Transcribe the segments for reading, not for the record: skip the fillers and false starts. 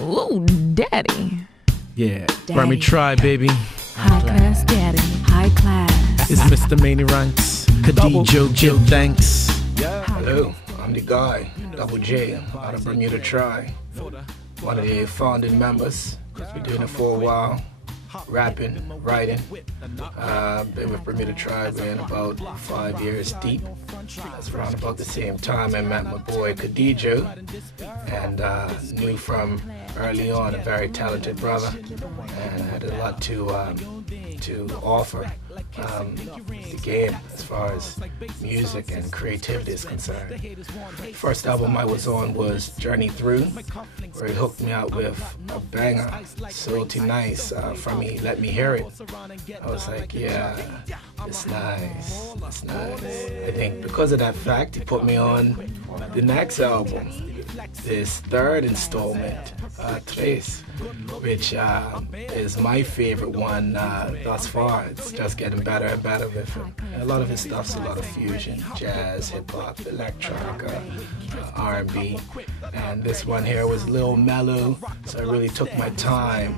Ooh, daddy. Yeah, Daddy. let me try, baby. High class daddy. High class. It's Mr. Manny Ranks. KHADIJO, Jill, thanks. Hello, I'm the guy, Double J, out of Bermuda Tri. One of the founding members. Been doing it for a while. Rapping, writing. Been with Bermuda Tribe in about 5 years deep. That's around about the same time I met my boy KHADIJO, and knew from early on a very talented brother, and had a lot to offer the game as far as music and creativity is concerned. First album I was on was Journey Through, where he hooked me out with a banger, Salty Nice, from me, Let Me Hear It. I was like, yeah, it's nice, it's nice. I think because of that fact, he put me on the next album, this third installment, TRES, which is my favorite one thus far. It's just getting better and better with him. And a lot of his stuff's a lot of fusion, jazz, hip-hop, electronica, R&B. And this one here was a little mellow, so I really took my time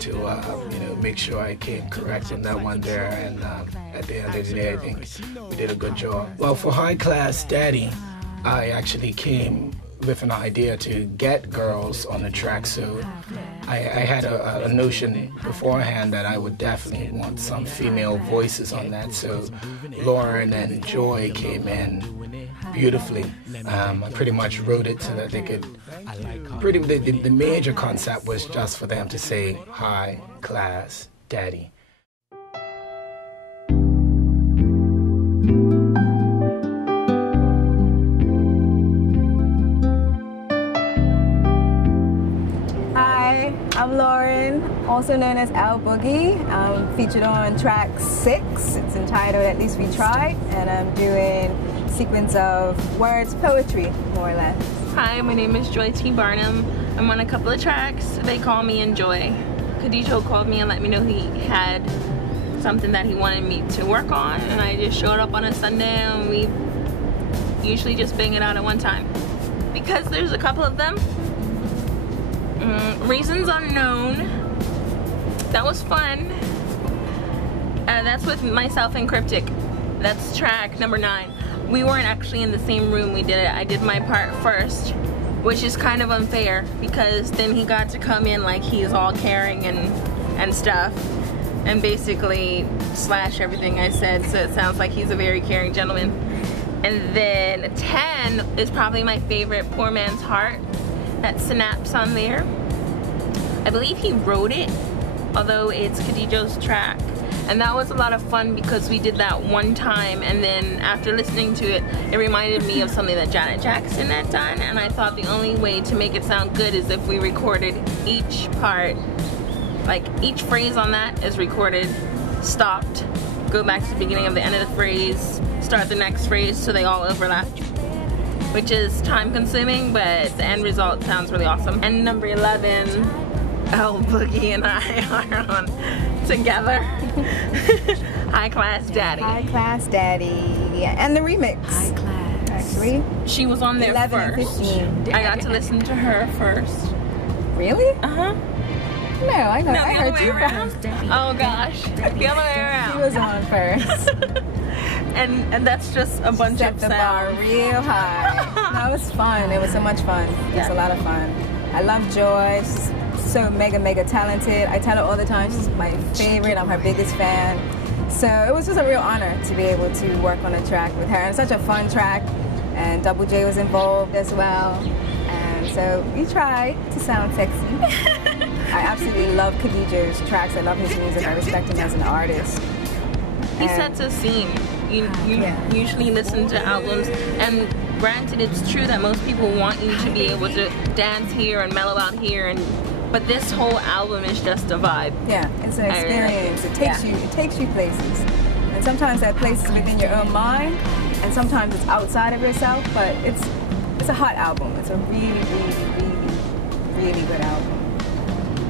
to make sure I came correct in that one there. And at the end of the day, I think we did a good job. Well, for High Class Daddy, I actually came with an idea to get girls on the track, so I had a notion beforehand that I would definitely want some female voices on that, so Lauren and Joy came in beautifully. I pretty much wrote it so that they could, the major concept was just for them to say, High Class Daddy. I'm Lauren, also known as Al Boogie. I'm featured on track 6. It's entitled At Least We Tried, and I'm doing a sequence of words, poetry, more or less. Hi, my name is Joy T. Barnum. I'm on a couple of tracks. They call me Enjoy. KHADIJO called me and let me know he had something that he wanted me to work on, and I just showed up on a Sunday, and we usually just bang it out at one time. Because there's a couple of them, reasons unknown. That was fun. That's with myself and Cryptic. That's track number 9. We weren't actually in the same room. We did it. I did my part first, which is kind of unfair because then he got to come in like he's all caring and stuff, and basically slash everything I said. So it sounds like he's a very caring gentleman. And then 10 is probably my favorite, Poor Man's Heart. That Synapse on there. I believe he wrote it, although it's KHADIJO's track. And that was a lot of fun because we did that one time, and then after listening to it, it reminded me of something that Janet Jackson had done, and I thought the only way to make it sound good is if we recorded each part, like each phrase on that is recorded, stopped, go back to the beginning of the end of the phrase, start the next phrase so they all overlap, which is time consuming, but the end result sounds really awesome. And number 11, Al Boogie and I are on together. High Class Daddy. High Class Daddy. Yeah, and the remix. High class. Actually. She was on there 11 and first. 15. I got to listen to her first. Really? Uh-huh. No, I No, the heard other way you around. first. Oh gosh. The other way around. She was on first. and that's just a bunch Set of the bar sounds. real high. No, it was fun. It was so much fun. It was a lot of fun. I love Joy. She's so mega talented. I tell her all the time she's my favorite. I'm her biggest fan. So it was just a real honor to be able to work on a track with her. And such a fun track. And Double J was involved as well. And so we tried to sound sexy. I absolutely love KHADIJO's tracks. I love his music. I respect him as an artist. He sets a scene. You usually listen to albums, and granted, it's true that most people want you to be able to dance here and mellow out here, but this whole album is just a vibe. Yeah, it's an experience. It takes you places, and sometimes that place is within your own mind, and sometimes it's outside of yourself. But it's a hot album. It's a really good album.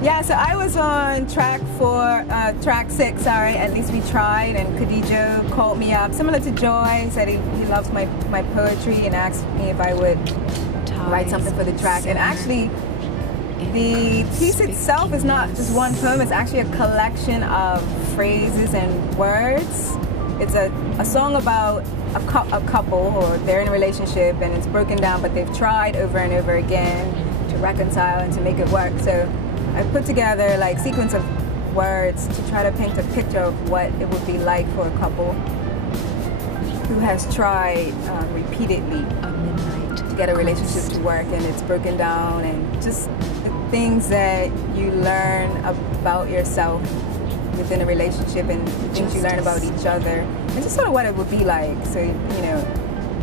Yeah, so I was on track 6, At Least We Tried, and KHADIJO called me up, similar to Joy, said he loves my poetry and asked me if I would write something for the track. And actually, the piece itself is not just one poem, it's actually a collection of phrases and words. It's a song about a couple, or they're in a relationship and it's broken down, but they've tried over and over again to reconcile and to make it work. So I put together like sequence of words to try to paint a picture of what it would be like for a couple who has tried repeatedly to get a relationship to work, and it's broken down, and just the things that you learn about yourself within a relationship and the things you learn about each other, and just sort of what it would be like. So, you know,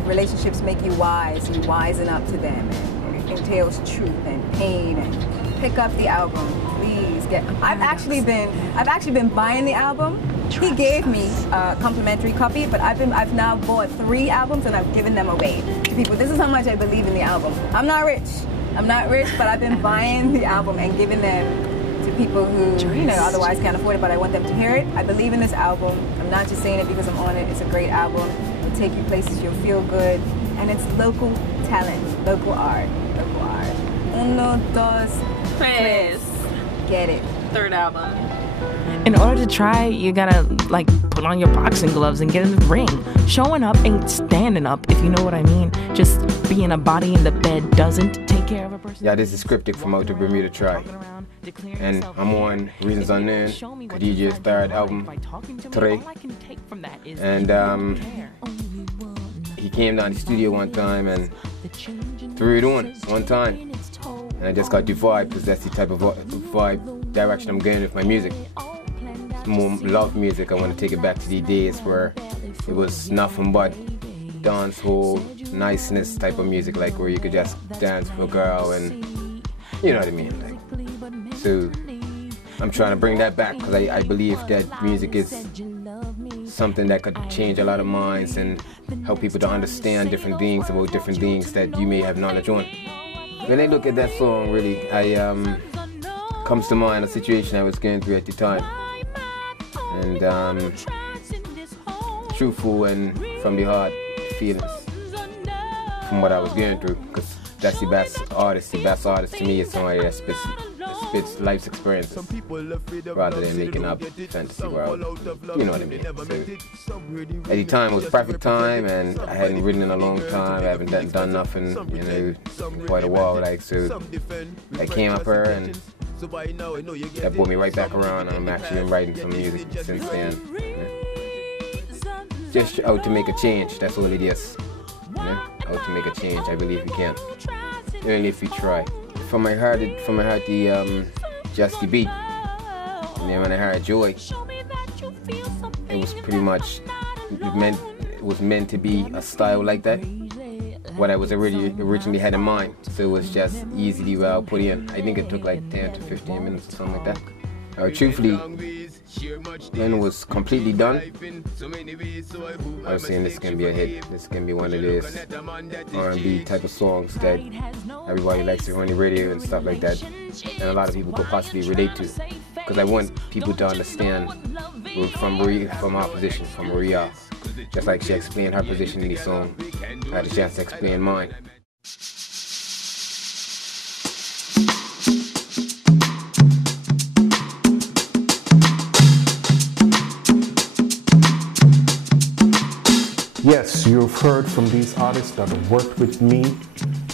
relationships make you wise, you wisen up to them, and it entails truth and pain. And pick up the album, please. I've actually been buying the album. He gave me a complimentary copy, but I've now bought 3 albums and I've given them away to people. This is how much I believe in the album. I'm not rich, but I've been buying the album and giving them to people who, you know, otherwise can't afford it, but I want them to hear it. I believe in this album. I'm not just saying it because I'm on it. It's a great album. It'll take you places, you'll feel good, and it's local talent, local art. Uno, dos, tres. Get it. 3rd album. In order to try, you gotta like put on your boxing gloves and get in the ring. Showing up ain't standing up, if you know what I mean. Just being a body in the bed doesn't take care of a person. Yeah, this is Cryptic from out to Bermuda Tri. And I'm on Reasons Unknown, KHADIJO's 3rd album, TRES. And he came down to the studio one time and threw it on one time. And I just got the vibe, because that's the type of vibe direction I'm going with my music. It's more love music. I want to take it back to the days where it was nothing but dancehall, niceness type of music, like where you could just dance with a girl, and you know what I mean. Like, so I'm trying to bring that back, because I believe that music is something that could change a lot of minds and help people to understand different things about different things that you may have knowledge on. When I look at that song, really, comes to mind a situation I was going through at the time, and truthful and from the heart feelings from what I was going through, because that's the best artist. The best artist to me is somebody that spits life's experiences rather than making up fantasy world. You know what I mean? So, at the time, it was a perfect time, and I hadn't written in a long time. I haven't done nothing, you know, quite a while. Like, so I came up here, and that brought me right back around. And I'm actually been writing some music since then. You know? Just out to make a change. That's all it is. You know? Out to make a change. I believe you can, only if you try. From my heart, just the beat. And then when I heard Joy, it was pretty much, it was meant to be a style like that, what I was originally had in mind. So it was just easily well put in. I think it took like 10 to 15 minutes or something like that. Truthfully, when it was completely done, I was saying this is going to be a hit. This is going to be one of those R&B type of songs that everybody likes to hear on the radio and stuff like that, and a lot of people could possibly relate to, because I want people to understand from our position, from Maria, just like she explained her position in the song. I had a chance to explain mine. Yes, you've heard from these artists that have worked with me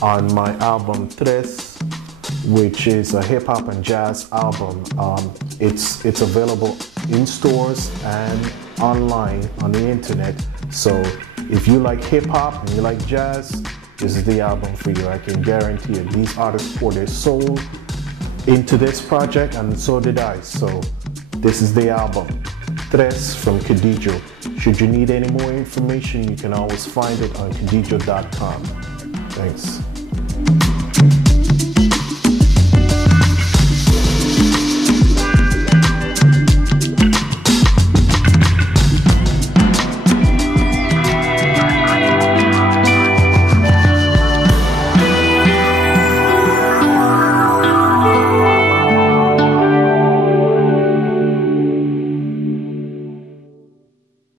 on my album TRES, which is a hip hop and jazz album. It's available in stores and online on the internet. So if you like hip hop and you like jazz, this is the album for you. I can guarantee you. These artists poured their soul into this project, and so did I. So this is the album, TRES from KHADIJO. Should you need any more information, you can always find it on KHADIJO.com. Thanks.